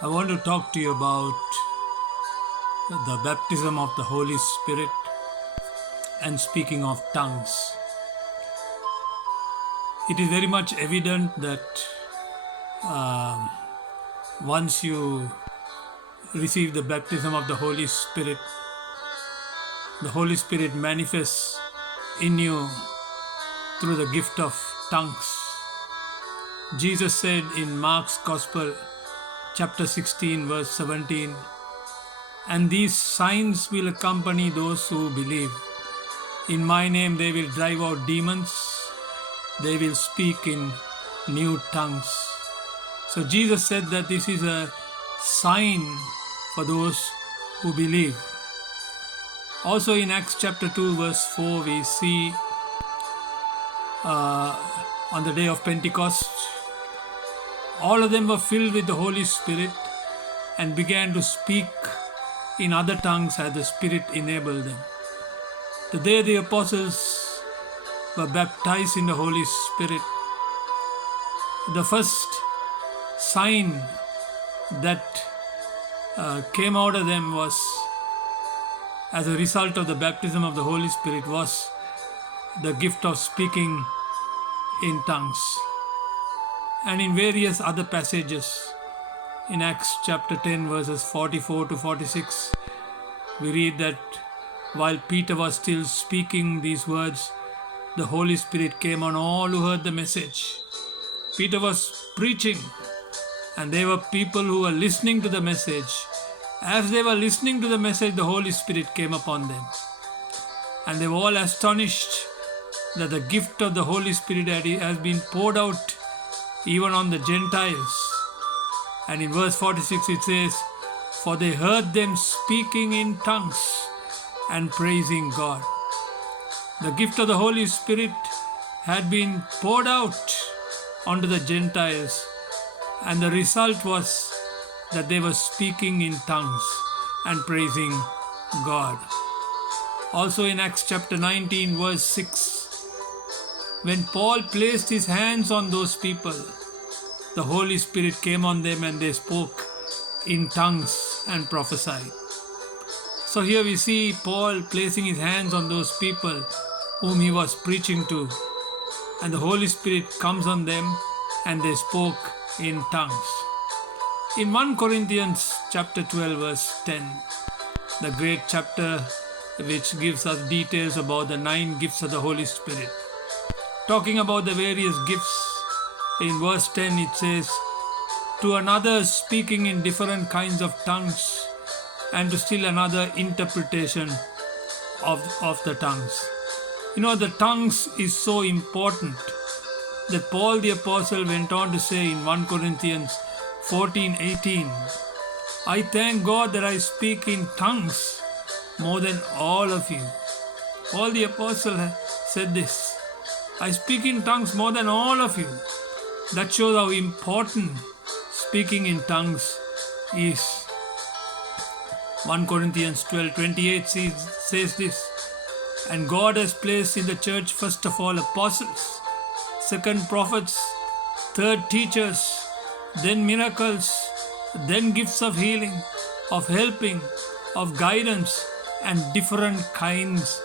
I want to talk to you about the baptism of the Holy Spirit and speaking of tongues. It is very much evident that once you receive the baptism of the Holy Spirit manifests in you through the gift of tongues. Jesus said in Mark's Gospel, chapter 16, verse 17, "And these signs will accompany those who believe. In my name they will drive out demons. They will speak in new tongues." So Jesus said that this is a sign for those who believe. Also in Acts chapter 2, verse 4, we see on the day of Pentecost, all of them were filled with the Holy Spirit and began to speak in other tongues as the Spirit enabled them. The day the apostles were baptized in the Holy Spirit, the first sign that came out of them was, as a result of the baptism of the Holy Spirit, was the gift of speaking in tongues. And in various other passages, in Acts chapter 10, verses 44 to 46, we read that while Peter was still speaking these words, the Holy Spirit came on all who heard the message. Peter was preaching, and there were people who were listening to the message. As they were listening to the message, the Holy Spirit came upon them. And they were all astonished that the gift of the Holy Spirit has been poured out even on the Gentiles. And in verse 46 it says, "For they heard them speaking in tongues and praising God." The gift of the Holy Spirit had been poured out onto the Gentiles, and the result was that they were speaking in tongues and praising God. Also in Acts chapter 19, verse 6, when Paul placed his hands on those people, the Holy Spirit came on them and they spoke in tongues and prophesied. So here we see Paul placing his hands on those people whom he was preaching to, and the Holy Spirit comes on them and they spoke in tongues. In 1 Corinthians chapter 12, verse 10, the great chapter which gives us details about the 9 gifts of the Holy Spirit, talking about the various gifts, in verse 10 it says, "To another speaking in different kinds of tongues, and to still another interpretation of the tongues." You know, the tongues is so important that Paul the Apostle went on to say in 1 Corinthians 14:18, "I thank God that I speak in tongues more than all of you." Paul the Apostle said this, "I speak in tongues more than all of you." That shows how important speaking in tongues is. 1 Corinthians 12:28 says this, "And God has placed in the church first of all apostles, second prophets, third teachers, then miracles, then gifts of healing, of helping, of guidance, and different kinds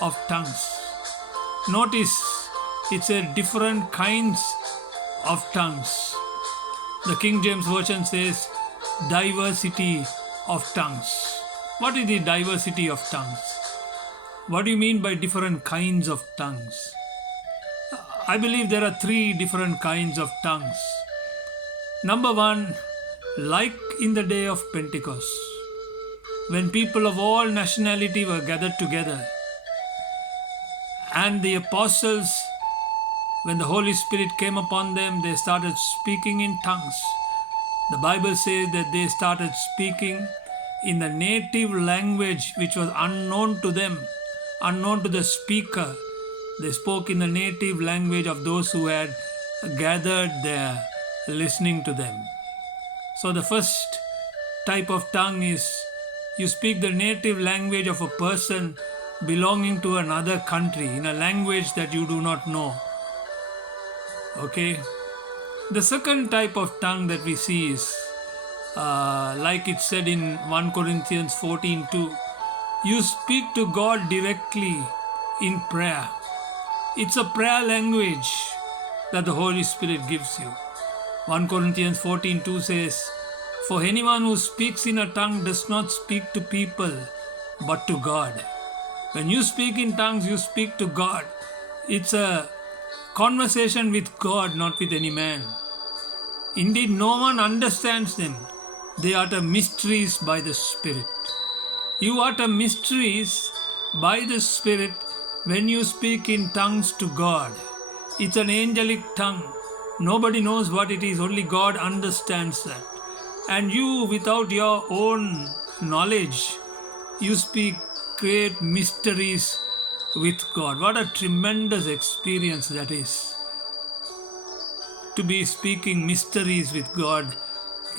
of tongues." Notice it said different kinds of tongues. The King James Version says diversity of tongues. What is the diversity of tongues? What do you mean by different kinds of tongues? I believe there are 3 different kinds of tongues. Number 1, like in the day of Pentecost, when people of all nationality were gathered together, and the apostles, when the Holy Spirit came upon them, they started speaking in tongues. The Bible says that they started speaking in the native language which was unknown to them, unknown to the speaker. They spoke in the native language of those who had gathered there listening to them. So the first type of tongue is you speak the native language of a person belonging to another country in a language that you do not know. Okay. The second type of tongue that we see is like it said in 1 Corinthians 14:2, you speak to God directly in prayer. It's a prayer language that the Holy Spirit gives you. 1 Corinthians 14:2 says, for anyone who speaks in a tongue does not speak to people, but to God. When you speak in tongues, you speak to God. It's a conversation with God, not with any man. Indeed, no one understands them. They utter mysteries by the Spirit. You utter mysteries by the Spirit when you speak in tongues to God. It's an angelic tongue. Nobody knows what it is, only God understands that. And you, without your own knowledge, you speak great mysteries with God. What a tremendous experience that is, to be speaking mysteries with God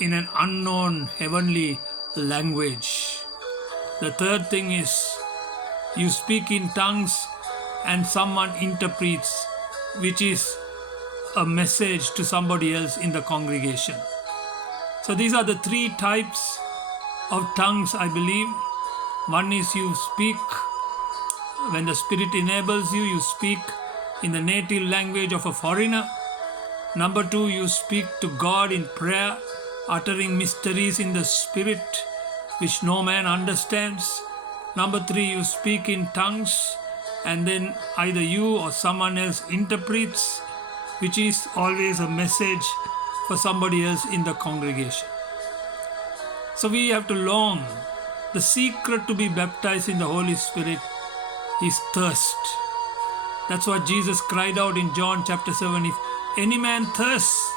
in an unknown heavenly language. The third thing is, you speak in tongues and someone interprets, which is a message to somebody else in the congregation. So these are the three types of tongues, I believe. One is you speak, when the Spirit enables you, you speak in the native language of a foreigner. Number two, you speak to God in prayer, uttering mysteries in the Spirit which no man understands. Number three, you speak in tongues and then either you or someone else interprets, which is always a message for somebody else in the congregation. So we have to long. The secret to be baptized in the Holy Spirit is thirst. That's what Jesus cried out in John chapter 7, if any man thirsts.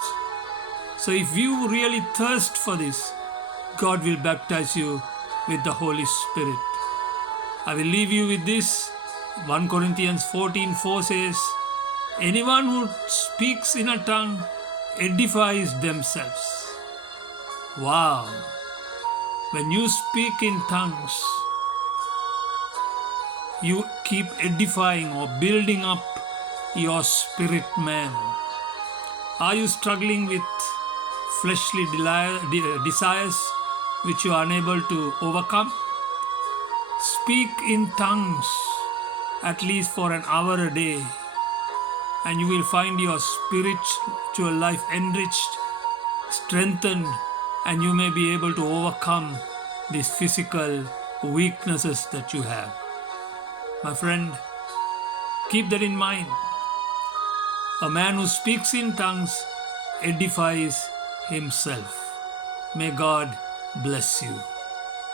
So if you really thirst for this, God will baptize you with the Holy Spirit. I will leave you with this. 1 Corinthians 14:4 says, anyone who speaks in a tongue edifies themselves. Wow! When you speak in tongues, you keep edifying or building up your spirit man. Are you struggling with fleshly desires which you are unable to overcome? Speak in tongues at least for an hour a day, and you will find your spiritual life enriched, strengthened, and you may be able to overcome these physical weaknesses that you have. My friend, keep that in mind. A man who speaks in tongues edifies himself. May God bless you.